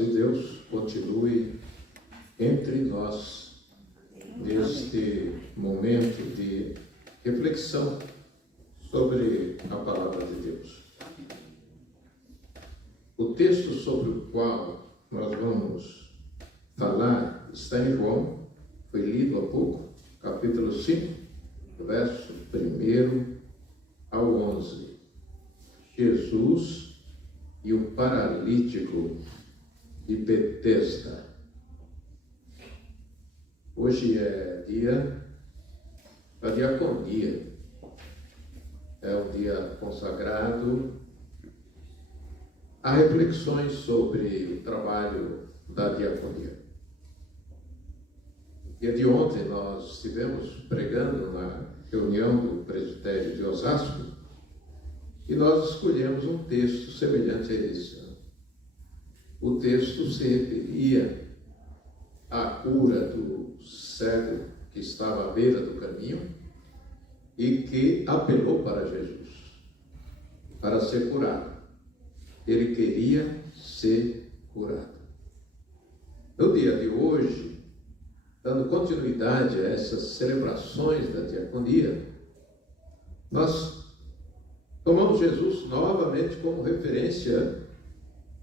de Deus continue entre nós neste momento de reflexão sobre a palavra de Deus. O texto sobre o qual nós vamos falar está em João, foi lido há pouco, capítulo 5, verso 1 ao 11. Jesus e o paralítico de Betesda. Hoje é dia da diaconia. É um dia consagrado a reflexões sobre o trabalho da diaconia. No dia de ontem nós estivemos pregando na reunião do presbitério de Osasco e nós escolhemos um texto semelhante a esse. O texto se referia à cura do cego que estava à beira do caminho e que apelou para Jesus para ser curado. Ele queria ser curado. No dia de hoje, dando continuidade a essas celebrações da diaconia, nós tomamos Jesus novamente como referência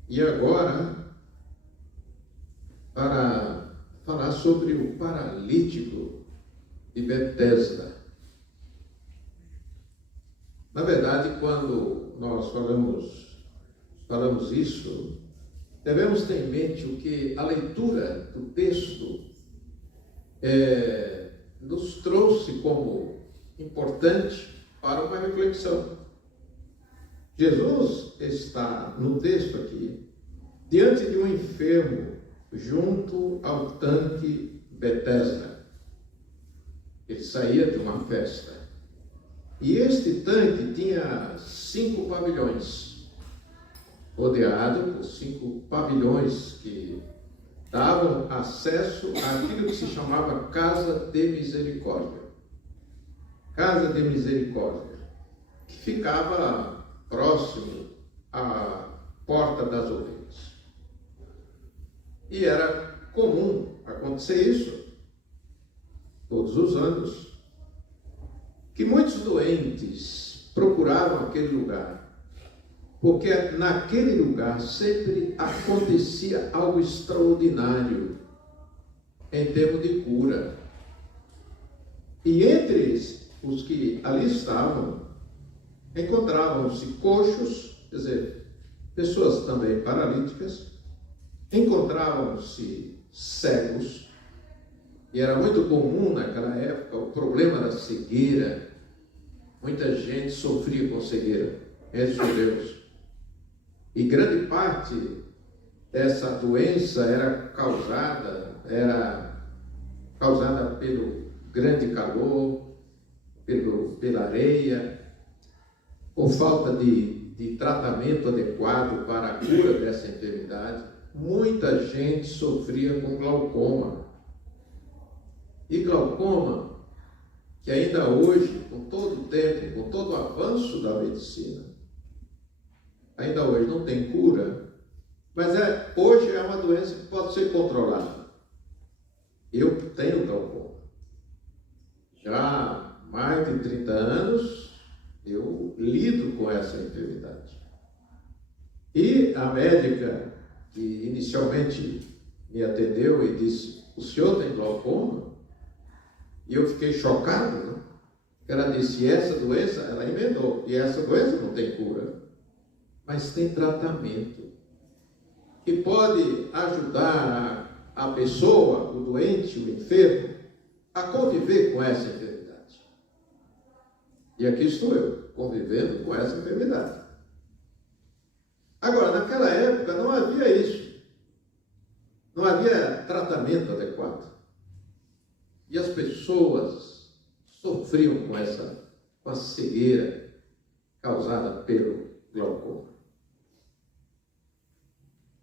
e agora para falar sobre o paralítico de Betesda. Na verdade, quando nós falamos isso, devemos ter em mente o que a leitura do texto nos trouxe como importante para uma reflexão. Jesus está no texto aqui, diante de um enfermo, junto ao tanque Betesda. Ele saía de uma festa. E este tanque tinha 5 pavilhões, rodeado por 5 pavilhões que davam acesso àquilo que se chamava Casa de Misericórdia. Casa de Misericórdia, que ficava próximo à Porta das Ovelhas. E era comum acontecer isso, todos os anos, que muitos doentes procuravam aquele lugar, porque naquele lugar sempre acontecia algo extraordinário em termos de cura. E entre os que ali estavam, encontravam-se coxos, quer dizer, pessoas também paralíticas, encontravam-se cegos, e era muito comum naquela época o problema da cegueira. Muita gente sofria com cegueira entre os judeus. E grande parte dessa doença era causada pelo grande calor, pela areia, por falta de tratamento adequado para a cura dessa enfermidade. Muita gente sofria com glaucoma. E glaucoma, que ainda hoje, com todo o tempo, com todo o avanço da medicina, ainda hoje não tem cura, mas hoje é uma doença que pode ser controlada. Eu tenho glaucoma. Já há mais de 30 anos, eu lido com essa enfermidade. E a médica que inicialmente me atendeu e disse: "O senhor tem glaucoma?" E eu fiquei chocado, né? Ela disse: "Essa doença", ela emendou, "e essa doença não tem cura, mas tem tratamento que pode ajudar a pessoa, o doente, o enfermo, a conviver com essa enfermidade." E aqui estou eu, convivendo com essa enfermidade. Agora, naquela época não havia isso. Não havia tratamento adequado. E as pessoas sofriam com a cegueira causada pelo glaucoma.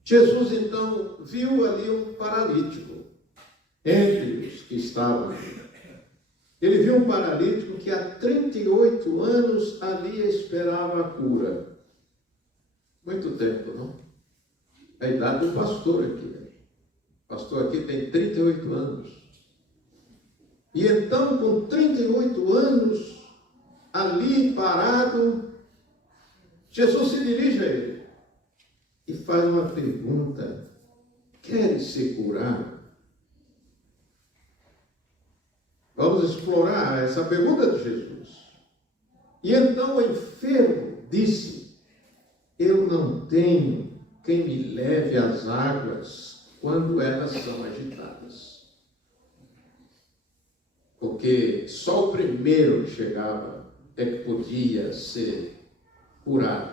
Jesus, então, viu ali um paralítico entre os que estavam ali. Ele viu um paralítico que há 38 anos ali esperava a cura. Muito tempo, não? a idade do pastor aqui. O pastor aqui tem 38 anos. E então, com 38 anos, ali parado, Jesus se dirige a ele e faz uma pergunta: queres ser curado? Vamos explorar essa pergunta de Jesus. E então o enfermo disse: eu não tenho quem me leve às águas quando elas são agitadas. Porque só o primeiro que chegava é que podia ser curado.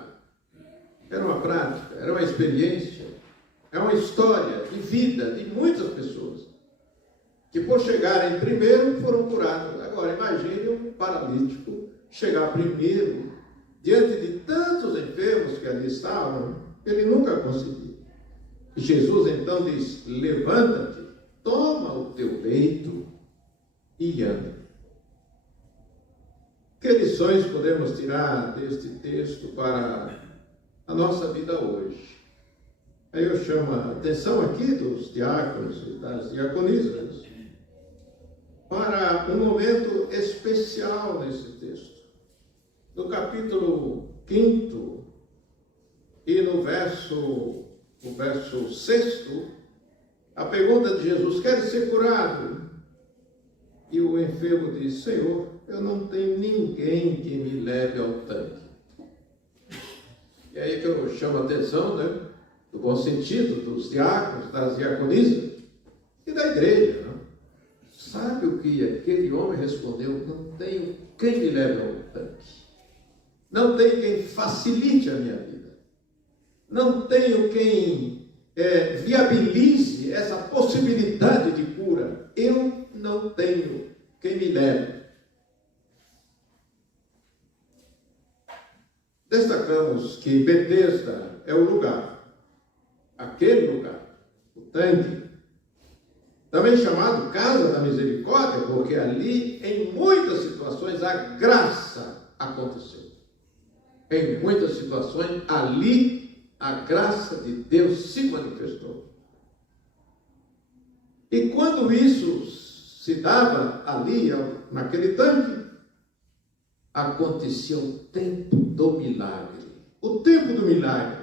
Era uma prática, era uma experiência, é uma história de vida de muitas pessoas que, por chegarem primeiro, foram curadas. Agora, imagine um paralítico chegar primeiro diante de tantos enfermos que ali estavam. Ele nunca conseguiu. E Jesus então diz: levanta-te, toma o teu leito e anda. Que lições podemos tirar deste texto para a nossa vida hoje? Aí eu chamo a atenção aqui dos diáconos e das diaconisas para um momento especial nesse texto. No capítulo 5 e no verso 6, a pergunta de Jesus: queres ser curado? E o enfermo diz: Senhor, eu não tenho ninguém que me leve ao tanque. E aí que eu chamo a atenção, né, do bom sentido, dos diáconos, das diaconisas e da igreja. Não? Sabe o que aquele homem respondeu? Não tenho quem me leve ao tanque. Não tenho quem facilite a minha vida. Não tenho quem viabilize essa possibilidade de cura. Eu não tenho quem me leve. Destacamos que Betesda é o lugar, aquele lugar, o tanque, também chamado Casa da Misericórdia, porque ali, em muitas situações, a graça aconteceu. Em muitas situações, ali, a graça de Deus se manifestou. E quando isso se dava ali, naquele tanque, acontecia o tempo do milagre. O tempo do milagre.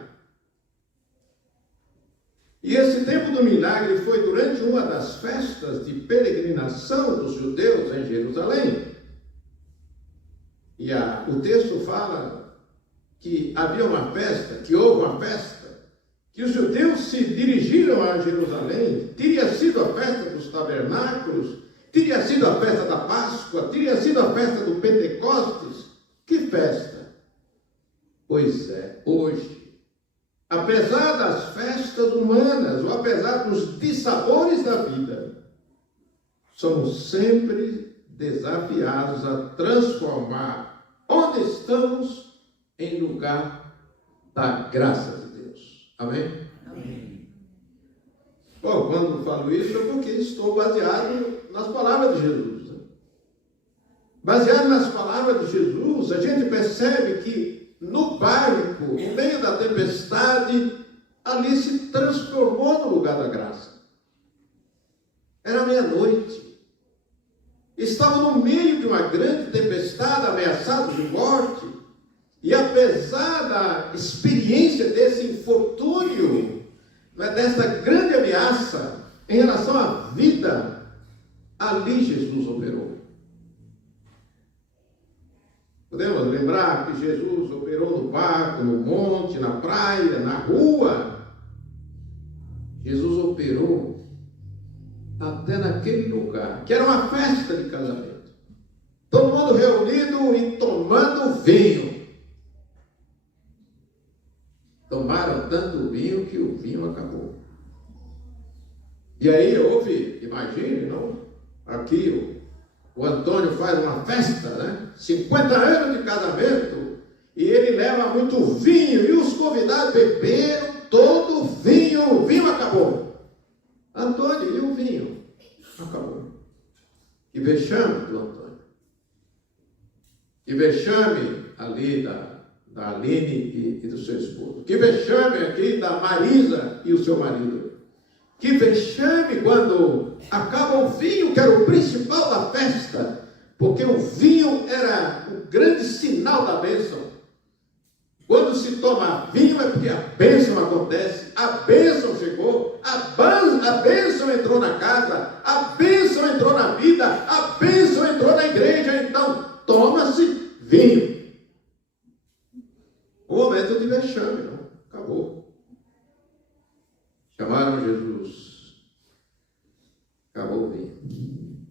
E esse tempo do milagre foi durante uma das festas de peregrinação dos judeus em Jerusalém. E o texto fala que havia uma festa, que houve uma festa, que os judeus se dirigiram a Jerusalém. Teria sido a festa dos tabernáculos, teria sido a festa da Páscoa, teria sido a festa do Pentecostes. Que festa? Pois é, hoje, apesar das festas humanas, ou apesar dos dissabores da vida, somos sempre desafiados a transformar onde estamos em lugar da graça de Deus. Amém? Amém. Bom, quando falo isso é porque estou baseado nas palavras de Jesus. Né? Baseado nas palavras de Jesus, a gente percebe que no barco, no meio da tempestade, ali se transformou no lugar da graça. Era meia-noite. Estavam no meio de uma grande tempestade, ameaçados de morte. E apesar da experiência desse infortúnio, dessa grande ameaça em relação à vida, ali Jesus operou. Podemos lembrar que Jesus operou no barco, no monte, na praia, na rua. Jesus operou até naquele lugar, que era uma festa de casamento. Todo mundo reunido e tomando vinho. Tomaram tanto vinho que o vinho acabou. E aí houve, imagine, não? Aqui o Antônio faz uma festa, né? 50 anos de casamento, e ele leva muito vinho, e os convidados beberam todo o vinho acabou. Antônio, e o vinho? Acabou. Que vexame do Antônio. Que vexame ali da da Aline e do seu esposo. Que vexame aqui da Marisa e o seu marido. Que vexame quando acaba o vinho, que era o principal da festa, porque o vinho era o grande sinal da bênção. Quando se toma vinho é porque a bênção acontece, a bênção chegou, a bênção entrou na casa, a bênção entrou na vida, a bênção entrou na igreja, então toma-se vinho. O momento de vexame, não? Acabou. Chamaram Jesus. Acabou o vinho.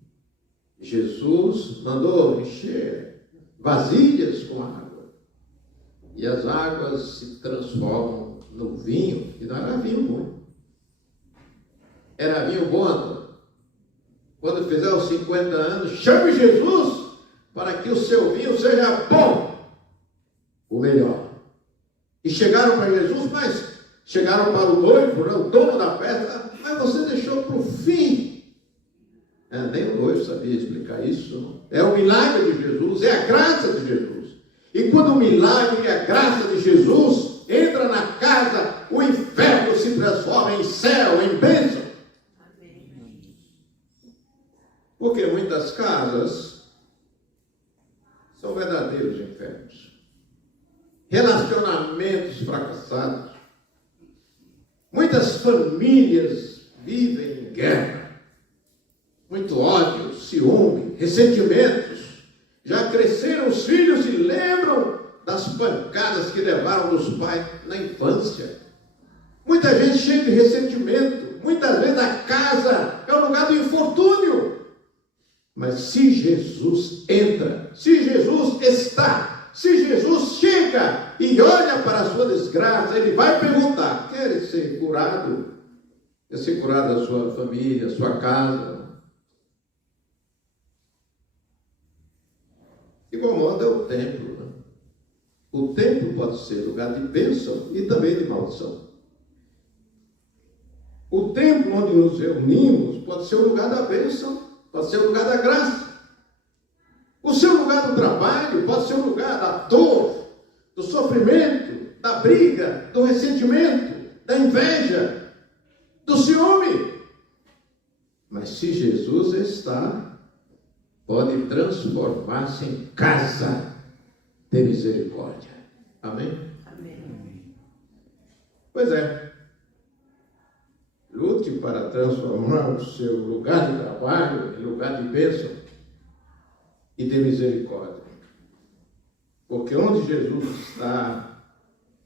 Jesus mandou encher vasilhas com água. E as águas se transformam no vinho, e não era vinho bom. Era vinho bom, Antônio. Quando fizer os 50 anos, chame Jesus para que o seu vinho seja bom, o melhor. E chegaram para Jesus, mas chegaram para o noivo, o dono da festa, mas você deixou para o fim. Nem o noivo sabia explicar isso. É o milagre de Jesus, é a graça de Jesus. E quando o milagre e a graça de Jesus entra na casa, o inferno se transforma em céu, em bênção. Porque muitas casas são verdadeiros infernos. Relacionamentos fracassados. Muitas famílias vivem em guerra. Muito ódio, ciúme, ressentimentos. Já cresceram os filhos e lembram das pancadas que levaram dos pais na infância. Muita gente cheia de ressentimento. Muitas vezes a casa é o lugar do infortúnio. Mas se Jesus entra, se Jesus está, se Jesus chega e olha para a sua desgraça, ele vai perguntar: quer ser curado? Quer ser curado a sua família, a sua casa? Incomoda o templo. Né? O templo pode ser lugar de bênção e também de maldição. O templo onde nos reunimos pode ser o lugar da bênção, pode ser o lugar da graça. O seu lugar do trabalho pode ser o lugar da dor, do sofrimento, da briga, do ressentimento, da inveja, do ciúme. Mas se Jesus está, pode transformar-se em casa de misericórdia. Amém? Amém. Pois é. Lute para transformar o seu lugar de trabalho em lugar de bênção e de misericórdia. Porque onde Jesus está,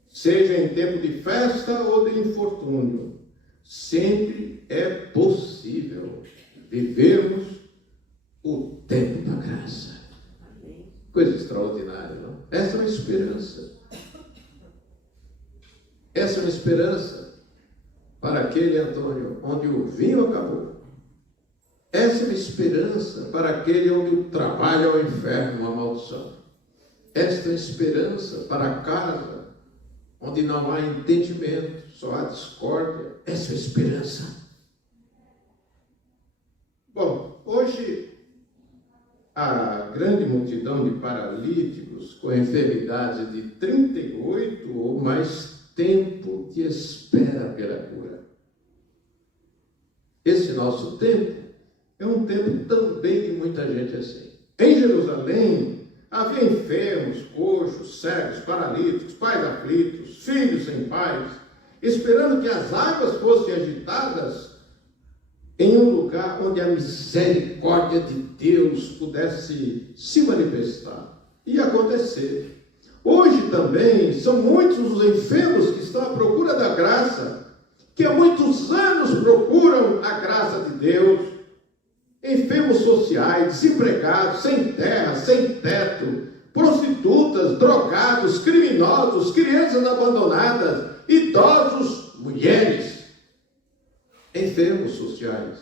seja em tempo de festa ou de infortúnio, sempre é possível vivermos o tempo da graça. Coisa extraordinária, não? Essa é uma esperança. Essa é uma esperança para aquele, Antônio, onde o vinho acabou. Essa é uma esperança para aquele onde o trabalho é o inferno, uma maldição. Esta é uma esperança para a casa onde não há entendimento, só há discórdia. Essa é a esperança. Bom, hoje a grande multidão de paralíticos com enfermidade de 38 ou mais tempo de espera pela cura. Esse nosso tempo é um tempo também de muita gente assim. Em Jerusalém havia enfermos, coxos, cegos, paralíticos, pais aflitos, filhos sem pais, esperando que as águas fossem agitadas em um lugar onde a misericórdia de Deus pudesse se manifestar e acontecer. Hoje também são muitos os enfermos que estão à procura da graça, que há muitos anos procuram a graça de Deus. Enfermos sociais, desempregados, sem terra, sem teto, prostitutas, drogados, criminosos, crianças abandonadas, idosos, mulheres. Enfermos sociais,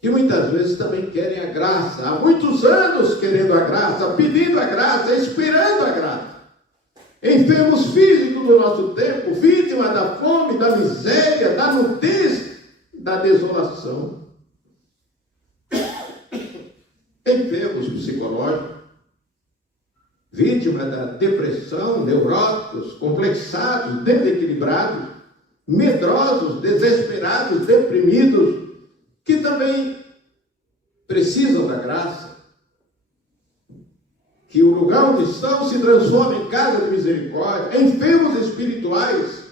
que muitas vezes também querem a graça, há muitos anos querendo a graça, pedindo a graça, esperando a graça. Enfermos físicos do nosso tempo, vítimas da fome, da miséria, da nudez, da desolação. Enfermos psicológicos, vítima da depressão, neuróticos, complexados, desequilibrados, medrosos, desesperados, deprimidos, que também precisam da graça. Que o lugar onde estão se transforma em casa de misericórdia, enfermos espirituais,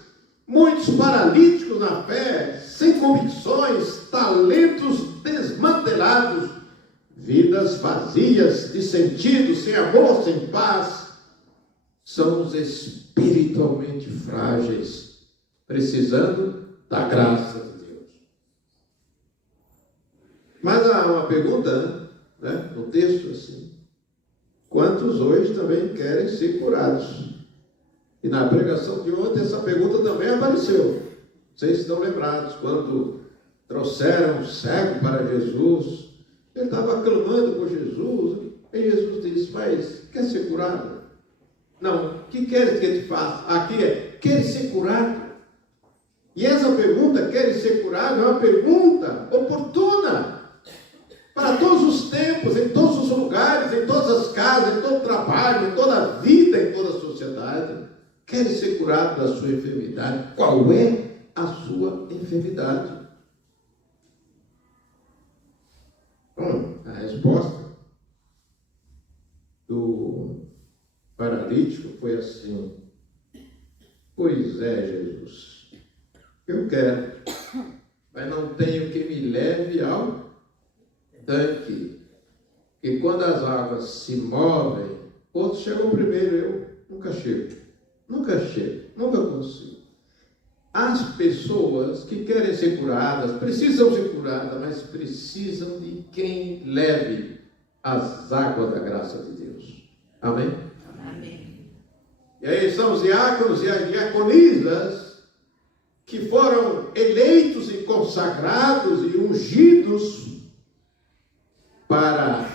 muitos paralíticos na fé, sem convicções, talentos desmantelados, vidas vazias de sentido, sem amor, sem paz, são os espiritualmente frágeis, precisando da graça de Deus. Mas há uma pergunta, né, no texto assim: quantos hoje também querem ser curados? E na pregação de ontem essa pergunta também apareceu. Vocês estão lembrados, quando trouxeram o cego para Jesus, ele estava clamando por Jesus, e Jesus disse: mas quer ser curado? Não, o que queres que eu te faça? Aqui é: queres ser curado? E essa pergunta, queres ser curado, é uma pergunta oportuna para todos os tempos, em todos os lugares, em todas as casas, em todo o trabalho, em toda a vida, em toda a sociedade. Queres ser curado da sua enfermidade? Qual é a sua enfermidade? Bom, a resposta do paralítico foi assim: pois é, Jesus, eu quero, mas não tenho que me leve ao tanque. E quando as águas se movem, outros chegam primeiro, eu nunca chego, nunca consigo. As pessoas que querem ser curadas, precisam ser curadas, mas precisam de quem leve as águas da graça de Deus. Amém? Amém. E aí são os diáconos e as diaconisas que foram eleitos e consagrados e ungidos para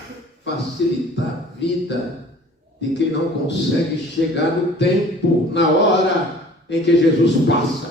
facilitar a vida de quem não consegue chegar no tempo, na hora em que Jesus passa.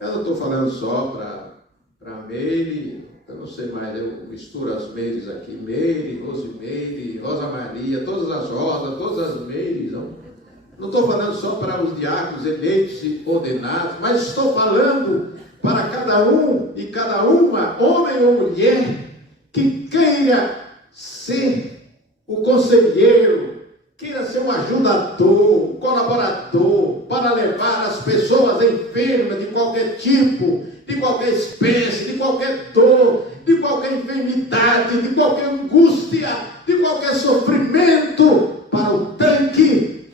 Eu não estou falando só para Meire, eu não sei mais, eu misturo as Meires aqui: Meire, Rosimeire, Rosa Maria, todas as Rosas, todas as Meires. Não estou falando só para os diáconos eleitos e ordenados, mas estou falando para cada um e cada uma, homem ou mulher, que queira ser o conselheiro, queira ser um ajudador, um colaborador, para levar as pessoas enfermas de qualquer tipo, de qualquer espécie, de qualquer dor, de qualquer enfermidade, de qualquer angústia, de qualquer sofrimento, para o tanque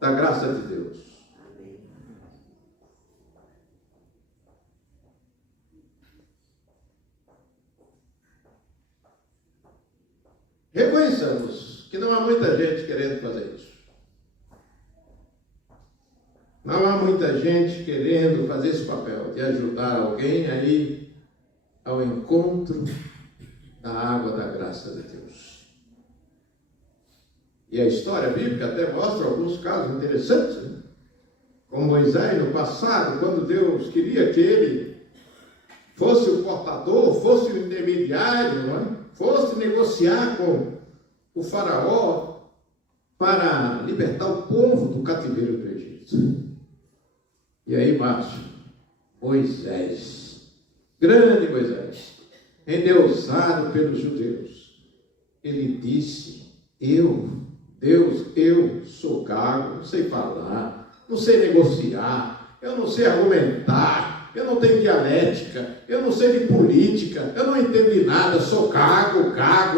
da graça de Deus. Reconheçamos que não há muita gente querendo fazer isso. Não há muita gente querendo fazer esse papel de ajudar alguém a ir ao encontro da água da graça de Deus. E a história bíblica até mostra alguns casos interessantes, né? Como Moisés no passado, quando Deus queria que ele fosse o portador, fosse o intermediário, não é? Fosse negociar com o faraó para libertar o povo do cativeiro do Egito. E aí, Márcio, Moisés, grande Moisés, endeusado pelos judeus, ele disse: Deus, eu sou gago, não sei falar, não sei negociar, eu não sei argumentar, eu não tenho dialética, eu não sei de política, eu não entendo de nada, sou gago,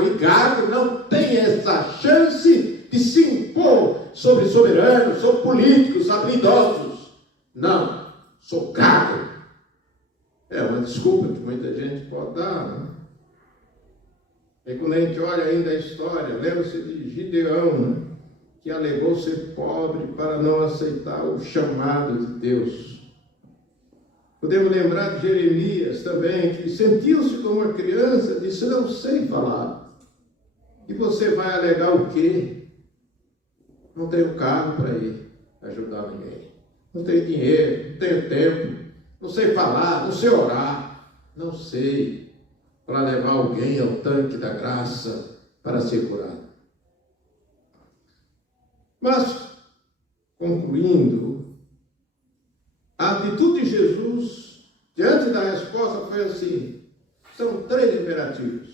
e gago não tem essa chance de se impor sobre soberanos, sobre políticos, habilidosos. Não, sou gago. É uma desculpa que muita gente pode dar, né? E quando a gente olha ainda a história, lembra-se de Gideão, né? Que alegou ser pobre para não aceitar o chamado de Deus. Podemos lembrar de Jeremias também, que sentiu-se como uma criança, disse: não sei falar. E você vai alegar o quê? Não tenho carro para ir ajudar ninguém. Não tenho dinheiro, não tenho tempo, não sei falar, não sei orar, não sei para levar alguém ao tanque da graça para ser curado. Mas, concluindo, a atitude de Jesus diante da resposta foi assim: são 3 imperativos.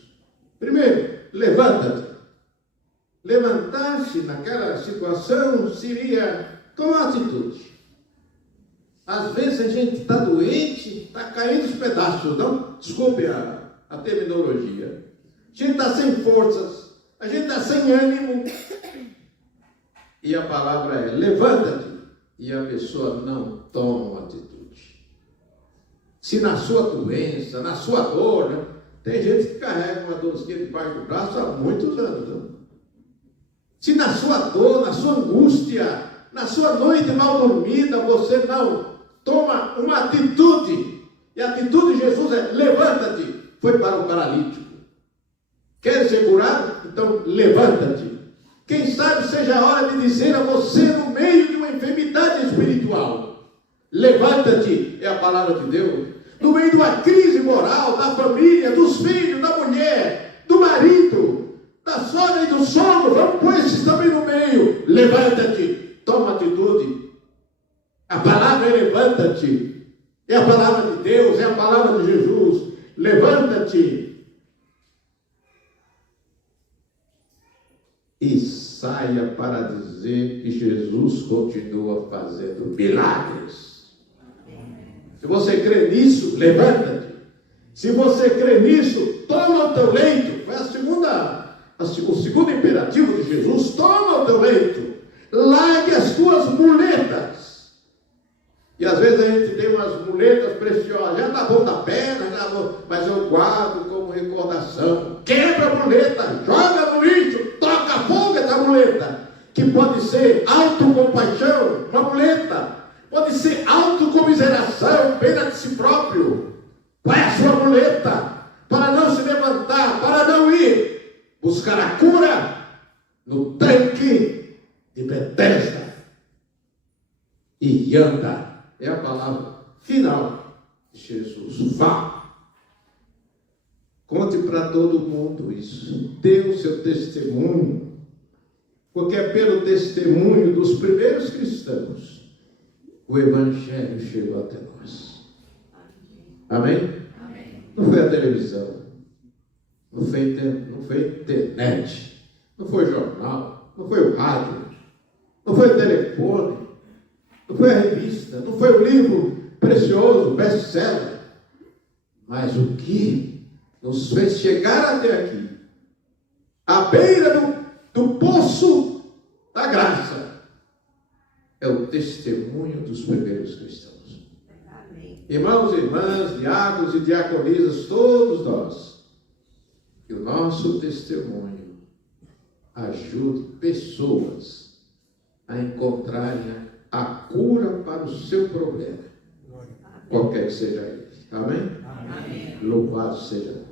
Primeiro, levanta-te. Levantar-se naquela situação seria tomar atitude. Às vezes a gente está doente, está caindo os pedaços, não? Desculpe a terminologia. A gente está sem forças, a gente está sem ânimo. E a palavra é: levanta-te. E a pessoa não toma uma atitude. Se na sua doença, na sua dor, né? Tem gente que carrega uma dorzinha debaixo do braço há muitos anos. Não? Se na sua dor, na sua angústia, na sua noite mal dormida, você não toma uma atitude. E a atitude de Jesus é: levanta-te. Foi para o paralítico. Quer ser curado? Então levanta-te. Quem sabe seja a hora de dizer a você, no meio de uma enfermidade espiritual: levanta-te, é a palavra de Deus. No meio de uma crise moral, da família, dos filhos, da mulher, do marido, da sogra e do sogro, vamos pôr esses também no meio: levanta-te, toma atitude. A palavra é levanta-te, é a palavra de Deus, é a palavra de Jesus. Levanta-te e saia para dizer que Jesus continua fazendo milagres. Se você crê nisso, levanta-te. Se você crê nisso, toma o teu leito. Foi o segundo imperativo de Jesus: toma o teu leito. Largue as tuas muletas. E às vezes a gente tem umas muletas preciosas, já está bom da perna, mas eu guardo como recordação. Quebra a muleta, joga no lixo, toca fogo essa muleta, que pode ser autocompaixão, uma muleta, pode ser autocomiseração, pena de si próprio. Qual é a sua muleta? Para não se levantar, para não ir buscar a cura no tanque de Betesda. E anda. É a palavra final de Jesus. Vá. Conte para todo mundo isso. Dê o seu testemunho. Porque é pelo testemunho dos primeiros cristãos o Evangelho chegou até nós. Amém? Amém. Não foi a televisão. Não foi internet. Não foi jornal. Não foi o rádio. Não foi o telefone. Não foi a revista, não foi o livro precioso, best-seller. Mas o que nos fez chegar até aqui, à beira do poço da graça, é o testemunho dos primeiros cristãos. Amém. Irmãos e irmãs, diáconos e diaconisas, todos nós, que o nosso testemunho ajude pessoas a encontrarem a cura para o seu problema, qualquer que seja ele. Amém? Amém. Louvado seja Deus.